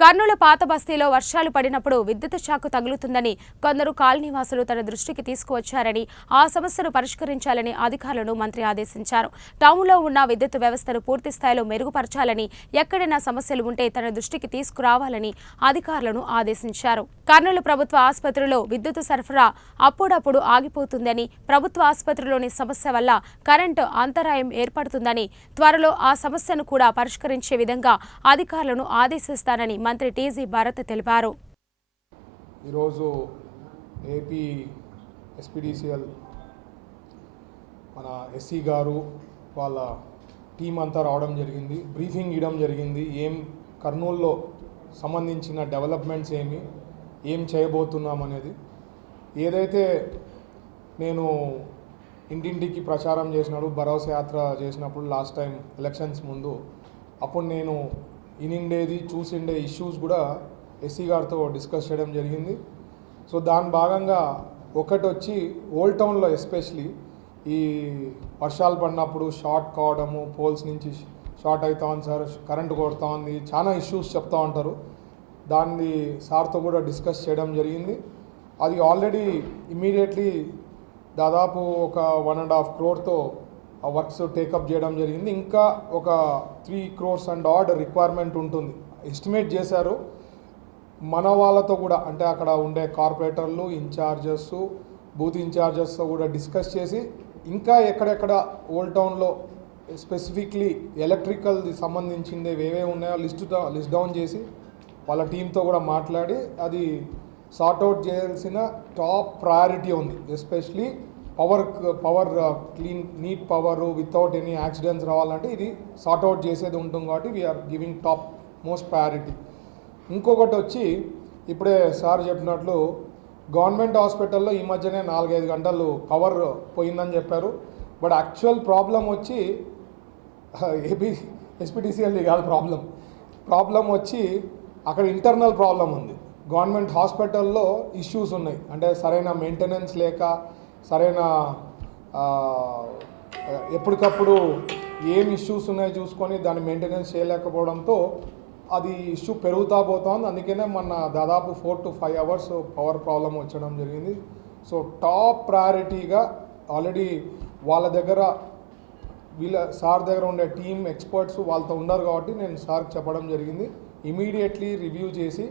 కర్నూలు పాత బస్తీలో వర్షాలు పడినప్పుడు విద్యుత్ షాక్ తగులుతుందని కొందరు కాలనీవాసులు తన దృష్టికి తీసుకువచ్చారని ఆ సమస్యను పరిష్కరించాలని అధికారులను మంత్రి ఆదేశించారు. టౌన్లో ఉన్న విద్యుత్ వ్యవస్థను పూర్తి స్థాయిలో మెరుగుపరచాలని, ఎక్కడైనా సమస్యలు ఉంటే తన దృష్టికి తీసుకురావాలని అధికారులను ఆదేశించారు. కర్నూలు ప్రభుత్వ ఆసుపత్రిలో విద్యుత్ సరఫరా అప్పుడప్పుడు ఆగిపోతుందని, ప్రభుత్వ ఆసుపత్రిలోని సమస్య వల్ల కరెంటు అంతరాయం ఏర్పడుతుందని, త్వరలో ఆ సమస్యను కూడా పరిష్కరించే విధంగా అధికారులను ఆదేశిస్తానని మంత్రి టీజీ భరత్ తెలిపారు. ఈరోజు ఏపీ ఎస్పీడీసీఎల్ మన ఎస్సీ గారు వాళ్ళ టీం అంతా రావడం జరిగింది, బ్రీఫింగ్ ఇవ్వడం జరిగింది. కర్నూలులో సంబంధించిన డెవలప్మెంట్స్ ఏం చేయబోతున్నాం అనేది. ఏదైతే నేను ఇంటింటికి ప్రచారం చేసినప్పుడు, భరోసా యాత్ర చేసినప్పుడు లాస్ట్ టైం ఎలక్షన్స్ ముందు, అప్పుడు నేను ఇనిండేది చూసిండే ఇష్యూస్ కూడా ఎస్సీ గారితో డిస్కస్ చేయడం జరిగింది. సో దాని భాగంగా ఒకటి వచ్చి ఓల్డ్ టౌన్లో ఎస్పెషలీ ఈ వర్షాలు పడినప్పుడు షార్ట్ కావడము, పోల్స్ నుంచి షార్ట్ అవుతా ఉంది సార్, కరెంటు కొడుతూ ఉంది, చాలా ఇష్యూస్ చెప్తూ ఉంటారు. దాన్ని సార్తో కూడా డిస్కస్ చేయడం జరిగింది. అది ఆల్రెడీ ఇమీడియట్లీ దాదాపు ఒక 1.5 crore ఆ వర్క్స్ టేకప్ చేయడం జరిగింది. ఇంకా ఒక 3 crores and odd రిక్వైర్మెంట్ ఉంటుంది, ఎస్టిమేట్ చేశారు. మన వాళ్ళతో కూడా, అంటే అక్కడ ఉండే కార్పొరేటర్లు, ఇన్ఛార్జెస్, బూత్ ఇన్ఛార్జెస్తో కూడా డిస్కస్ చేసి ఇంకా ఎక్కడెక్కడ ఓల్డ్ టౌన్లో స్పెసిఫిక్లీ ఎలక్ట్రికల్ది సంబంధించింది ఏవే ఉన్నాయో లిస్ట్ డౌన్ చేసి వాళ్ళ టీంతో కూడా మాట్లాడి అది సార్ట్అవుట్ చేయాల్సిన టాప్ ప్రయారిటీ ఉంది. Especially power clean, neat power without any accidents రావాలంటే ఇది సార్ట్అవుట్ చేసేది ఉంటుంది కాబట్టి we are giving top most priority. ఇంకొకటి వచ్చి ఇప్పుడే సార్ చెప్పినట్లు గవర్నమెంట్ హాస్పిటల్లో ఈ మధ్యనే 4-5 గంటలు పవర్ పోయిందని చెప్పారు. బట్ యాక్చువల్ ప్రాబ్లం వచ్చి ఏపీ ఎస్పీడీసీఎల్ది కాదు. ప్రాబ్లం వచ్చి అక్కడ ఇంటర్నల్ ప్రాబ్లం ఉంది. గవర్నమెంట్ హాస్పిటల్లో ఇష్యూస్ ఉన్నాయి, అంటే సరైన మెయింటెనెన్స్ లేక, సరైన ఎప్పటికప్పుడు ఏం ఇష్యూస్ ఉన్నాయో చూసుకొని దాన్ని మెయింటెనెన్స్ చేయలేకపోవడంతో అది ఇష్యూ పెరుగుతూ పోతుంది. అందుకనే మన దాదాపు 4 to 5 hours పవర్ ప్రాబ్లం వచ్చడం జరిగింది. సో టాప్ ప్రయారిటీగా ఆల్రెడీ వాళ్ళ దగ్గర, సార్ దగ్గర ఉండే టీమ్ ఎక్స్పర్ట్స్ వాళ్ళతో ఉన్నారు కాబట్టి నేను సార్కి చెప్పడం జరిగింది. ఇమీడియట్లీ రివ్యూ చేసి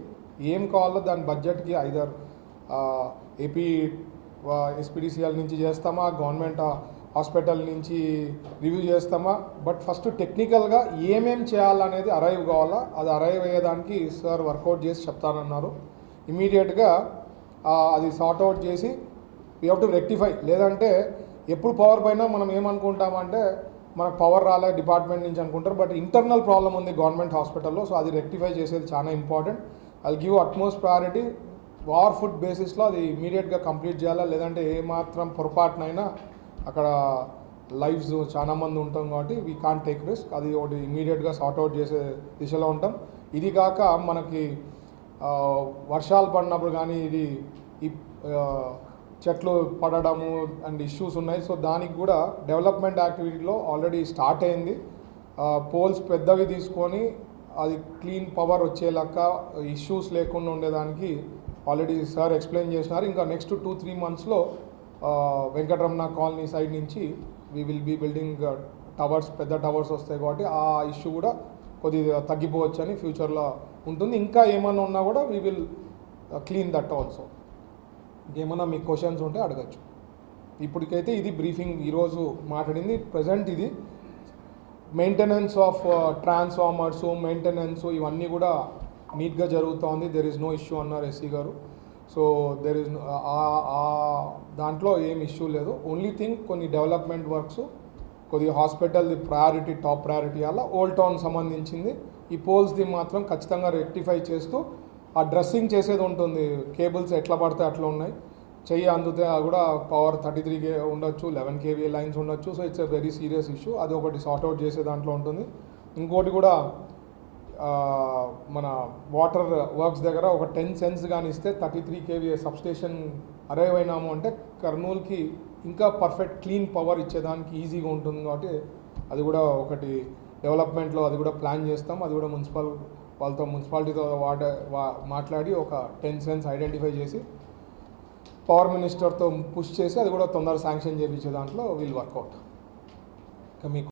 ఏం కావాలో దాని బడ్జెట్కి ఐదర్ ఏపీ ఎస్పీడీసీఎల్ నుంచి చేస్తామా, గవర్నమెంట్ హాస్పిటల్ నుంచి రివ్యూ చేస్తామా, బట్ ఫస్ట్ టెక్నికల్గా ఏమేం చేయాలనేది అరైవ్ కావాలా. అది అరైవ్ అయ్యేదానికి సార్ వర్కౌట్ చేసి చెప్తానన్నారు. ఇమీడియట్గా అది సార్ట్అవుట్ చేసి వీ హ్యావ్ టు రెక్టిఫై. లేదంటే ఎప్పుడు పవర్ పైన మనం ఏమనుకుంటామంటే మనకు పవర్ రాలే డిపార్ట్మెంట్ నుంచి అనుకుంటారు, బట్ ఇంటర్నల్ ప్రాబ్లం ఉంది గవర్నమెంట్ హాస్పిటల్లో. సో అది రెక్టిఫై చేసేది చాలా important. I'll give utmost priority. Food బేసిస్లో అది ఇమీడియట్గా కంప్లీట్ చేయాలా, లేదంటే ఏమాత్రం పొరపాటునైనా అక్కడ లైఫ్స్ చాలా మంది ఉంటాం కాబట్టి వీ కాంట్ టేక్ రిస్క్. అది ఒకటి ఇమీడియట్గా సార్ట్అవుట్ చేసే దిశలో ఉంటాం. ఇది కాక మనకి వర్షాలు పడినప్పుడు కానీ ఈ చెట్లు పడడము అండ్ ఇష్యూస్ ఉన్నాయి. సో దానికి కూడా డెవలప్మెంట్ యాక్టివిటీలో ఆల్రెడీ స్టార్ట్ అయింది. పోల్స్ పెద్దవి తీసుకొని అది క్లీన్ పవర్ వచ్చేలాగా ఇష్యూస్ లేకుండా ఉండేదానికి ఆల్రెడీ సార్ ఎక్స్ప్లెయిన్ చేసినారు. ఇంకా నెక్స్ట్ 2-3 monthsలో వెంకటరమణ కాలనీ సైడ్ నుంచి we will be building towers, పెద్ద టవర్స్ వస్తాయి కాబట్టి ఆ ఇష్యూ కూడా కొద్దిగా తగ్గిపోవచ్చు అని ఫ్యూచర్లో ఉంటుంది. ఇంకా ఏమన్నా ఉన్నా కూడా we will clean that also. ఇంకేమన్నా మీకు క్వశ్చన్స్ ఉంటే అడగచ్చు. ఇప్పటికైతే ఇది బ్రీఫింగ్ ఈరోజు మాట్లాడింది. ప్రజెంట్ ఇది మెయింటెనెన్స్ ఆఫ్ ట్రాన్స్ఫార్మర్స్, మెయింటెనెన్స్ ఇవన్నీ కూడా నీట్గా జరుగుతోంది. దెర్ ఇస్ నో ఇష్యూ అన్నారు ఎస్సీ గారు. సో దెర్ ఇస్ దాంట్లో ఏం ఇష్యూ లేదు. ఓన్లీ థింగ్ కొన్ని డెవలప్మెంట్ వర్క్స్, కొద్దిగా హాస్పిటల్ది ప్రయారిటీ, టాప్ ప్రయారిటీ అలా ఓల్డ్ టౌన్ సంబంధించింది. ఈ పోల్స్ది మాత్రం ఖచ్చితంగా రెక్టిఫై చేస్తూ ఆ డ్రెస్సింగ్ చేసేది ఉంటుంది. కేబుల్స్ ఎట్లా పడితే అట్లా ఉన్నాయి, చెయ్యి అందుతే కూడా పవర్ 33 kV ఉండొచ్చు, 11 kV లైన్స్ ఉండొచ్చు. So it's a very serious issue. అది ఒకటి సార్ట్అవుట్ చేసే దాంట్లో ఉంటుంది. ఇంకోటి కూడా మన వాటర్ వర్క్స్ దగ్గర ఒక 10 cents కానీ ఇస్తే 33 kV సబ్స్టేషన్ అరైవ్ అయినాము అంటే కర్నూలుకి ఇంకా పర్ఫెక్ట్ క్లీన్ పవర్ ఇచ్చేదానికి ఈజీగా ఉంటుంది. కాబట్టి అది కూడా ఒకటి డెవలప్మెంట్లో అది కూడా ప్లాన్ చేస్తాం. అది కూడా మున్సిపల్ వాళ్ళతో మున్సిపాలిటీతో మాట్లాడి ఒక 10 cents ఐడెంటిఫై చేసి పవర్ మినిస్టర్తో పుష్ చేసి అది కూడా తొందరగా శాంక్షన్ చేయించే దాంట్లో వీల్ వర్కౌట్. మీకు